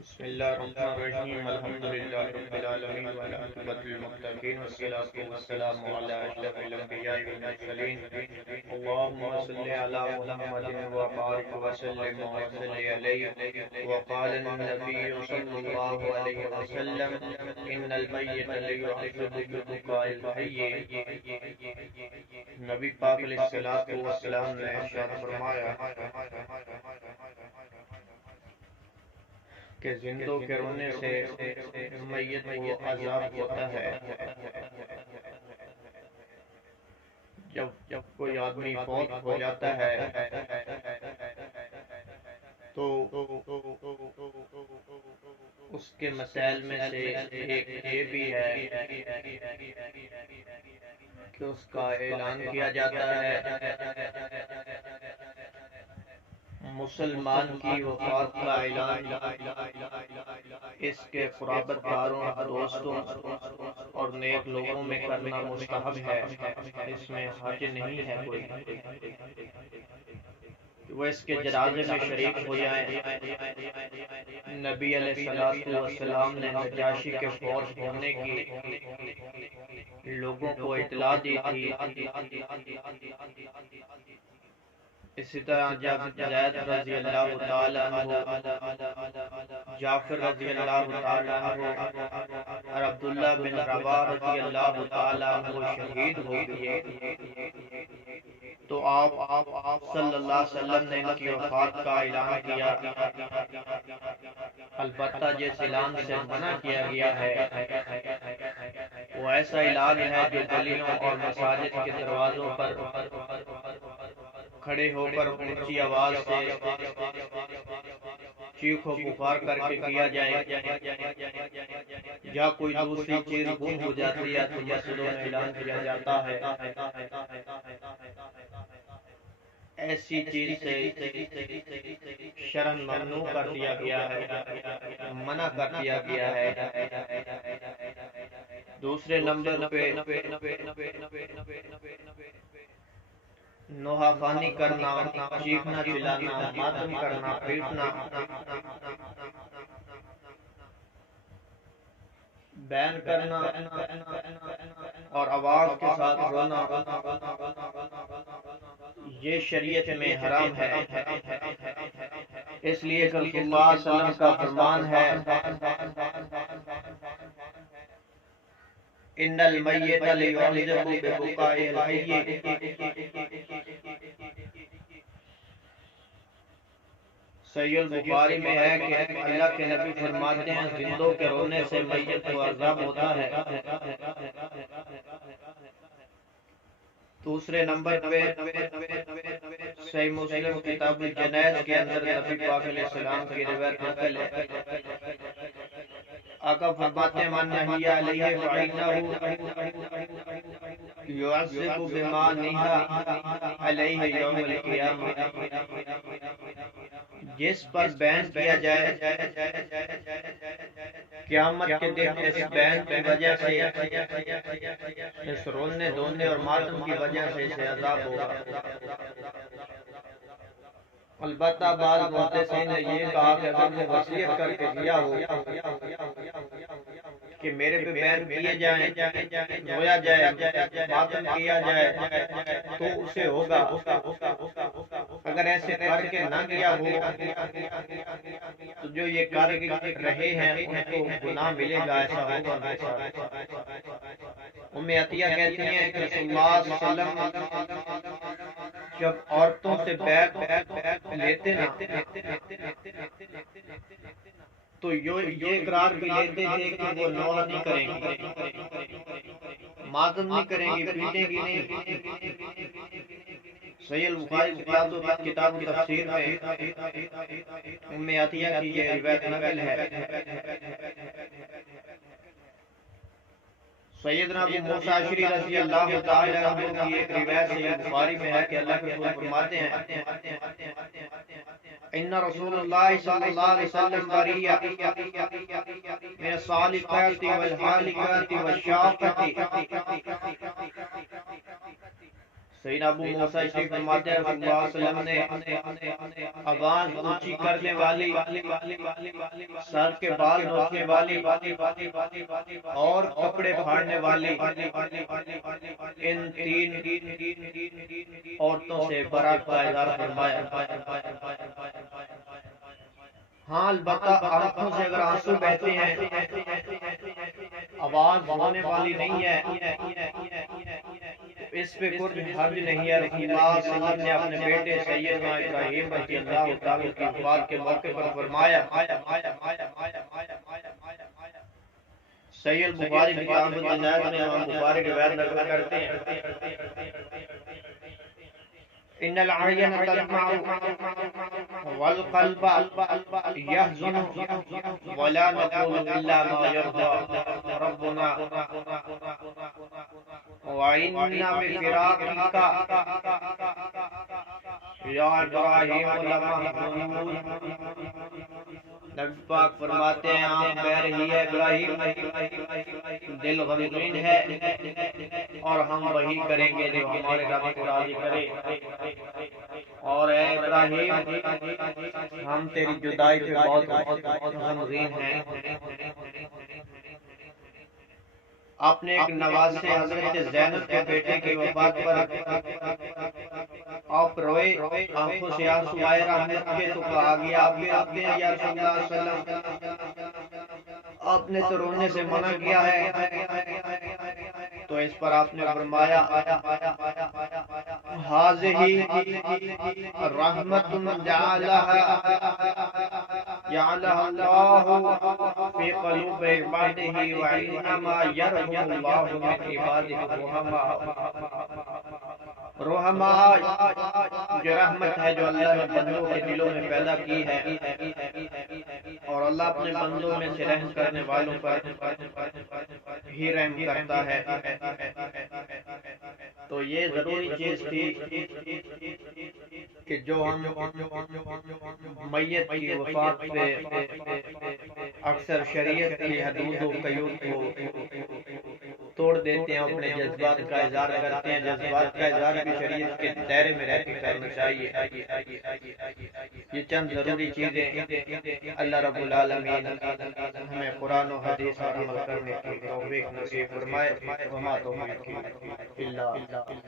بسم الله الرحمن الرحيم الحمد لله رب العالمين والعاقبة للمتقين والصلاة والسلام على أشرف الأنبياء والمرسلين اللهم صل على محمد وبارك وسلم وصل عليه وقال النبي صلى الله عليه وسلم إن الميت ليعذب ببكاء الحي. نبی پاک علیہ الصلوۃ والسلام نے ارشاد فرمایا کہ زندوں کے رونے سے میت کو عذاب ہوتا ہے. جب کوئی آدمی فوت ہو جاتا ہے تو اس کے مسائل میں سے ایک یہ بھی ہے کہ اس کا اعلان کیا جاتا ہے. مسلمان کی وفات کا اعلان اس کے قرابت داروں، دوستوں اور نیک لوگوں میں کرنا مستحب ہے. اس میں حرج نہیں ہے کوئی وہ اس کے جنازے میں شریک ہو جائیں. نبی علیہ الصلوۃ والسلام نے نجاشی کے فوت ہونے کی لوگوں کو اطلاع دی تھی. اسی طرح جب زید رضی اللہ تعالی عنہ، جعفر رضی اللہ تعالی عنہ اور عبداللہ بن رواحہ رضی اللہ تعالی عنہ شہید ہو گئے تو آپ صلی اللہ علیہ وسلم نے ان کی وفات کا اعلان کیا. البتہ جس اعلان سے منع کیا گیا ہے وہ ایسا اعلان ہے جو گلیوں اور مساجد کے دروازوں پر کھڑے ہو کر اونچی آواز سے چیخ و پکار کر کے کیا جائے. یا کوئی دوسری چیز گم ہو جاتی ہے تو مسجدوں میں اعلان کیا جاتا ہے. ایسی چیز سے شرعاً ممنوع کر دیا گیا ہے، منع کر دیا گیا ہے. دوسرے نمبر پہ نوحہ خوانی کرنا، چیخنا چلانا، ماتم کرنا، پیٹنا، بین کرنا اور آواز کے ساتھ رونا یہ شریعت میں حرام ہے. اس لیے کہ رسول اللہ صلی اللہ علیہ وسلم کا فرمان ہے ان المیت لیعذب ببکاء الحی. صحیح البخاری میں ہے کہ اللہ کے نبی فرماتے ہیں زندوں کے رونے سے میت کو عذاب ہوتا ہے. دوسرے نمبر پہ صحیح مسلم کتاب الجنائز کے اندر نبی پاک علیہ السلام کی روایت نقل ہے. آقا فرماتے ہیں من نحی علیہ فإنہ یعذب بما نحی علیہ یوم القیامہ. جس پر بیان کیا جائے قیامت کے دن اس بیان کی وجہ سے، اس رونے دھونے اور ماتم کی وجہ سے اسے عذاب ہوگا. البتہ بعض محدثین نے یہ کہا کہ اگر وہ وصیت کر کے دیا ہو کہ میرے پہ بیان کیے جائیں، رویا جائے، ماتم کیا جائے تو اسے ہوگا. اگر ایسے کر کے نہ کیا ہو تو جو یہ کر رہے ہیں ان کو گناہ ملے گا. ایسا ہوگا میرے ساتھ. ام عطیہ کہتی ہیں کہ رسول اللہ صلی اللہ علیہ وسلم جب عورتوں سے بیعت لیتے نا تو یہ اقرار بھی لیتے تھے کہ وہ نوحہ نہیں کریں گی، ماتم نہیں کریں گی، پیٹیں گی نہیں. صحیح البخاری کتاب تفسیر میں ام عطیہ کی یہ روایت نقل ہے. سیدنا ابو موسیٰ اشعری رضی اللہ تعالی عنہ کی ایک روایت صحیح بخاری میں ہے کہ اللہ کے رسول فرماتے ہیں ان رسول اللہ صلی اللہ علیہ وسلم بریہ من الصالقات والحالقات والشاقات. سیدنا ابو موسیٰ اشرف فرماتے ہیں صلی اللہ علیہ وسلم نے آواز اونچی کرنے والی، سر کے بال نوچنے والی اور کپڑے پھاڑنے والی ان 3 عورتوں سے برات کا اظہار فرمایا۔ ہاں البتہ آنکھوں سے اگر آنسو بہتے ہیں، آواز ہونے والی نہیں ہے، اس پہ کچھ حرج نہیں ہے۔ رسول اللہ صلی اللہ علیہ وسلم نے اپنے بیٹے سیدنا ابراہیم رضی اللہ تعالیٰ کی وفات کے موقع پر فرمایا، صحیح البخاری کتاب الجنائز میں امام بخاری روایت نقل کرتے ہیں، ان العین تدمع والقلب يحزن ولا نقول الا ما يرضى ربنا وإنا بفراقك یا ابراہیم لمحزونون۔ نبی پاک فرماتے ہیں آنکھ بہہ رہی ہے ابراہیم، دل غمگین ہے، اور ہم وہی کریں گے جو ہمارے رب کو راضی کرے۔ اور اے ابراہیم ہم تیری جدائی پہ بہت غمگین ہیں۔ اپنے ایک نواسے حضرت زینب کے بیٹے کی وفات پر آپ روئے، آنکھوں سے آنسو آئے رحمت کے، تو کہا گیا آپ بھی روتے ہیں یا رسول اللہ صلی اللہ علیہ وسلم؟ آپ نے تو رونے سے منع کیا ہے۔ تو اس پر آپ نے فرمایا ھذہ رحمت جعلها اللہ فی قلوب عبادہ وانما یرحم اللہ من عبادہ رحماء، جو رحمت ہے جو اللہ نے بندوں کے دلوں میں پیدا کی ہے، اور اللہ اپنے بندوں میں سے رحم کرنے والوں پر ہی رحم کرتا ہے۔ تو یہ ضروری چیز تھی کہ جو ہم میت کی وفات پہ اکثر شریعت کی حدود و قیود کو توڑ دیتے ہیں، اپنے جذبات کا اظہار کرتے ہیں۔ جذبات کا اظہار بھی شریعت کے دائرے میں رہ کے کرنا چاہیے۔ یہ چند ضروری چیزیں اللہ رب العالمین ہمیں قرآن و حدیث پر عمل کرنے کی توفیق نصیب فرمائے۔ وما توفیقی الا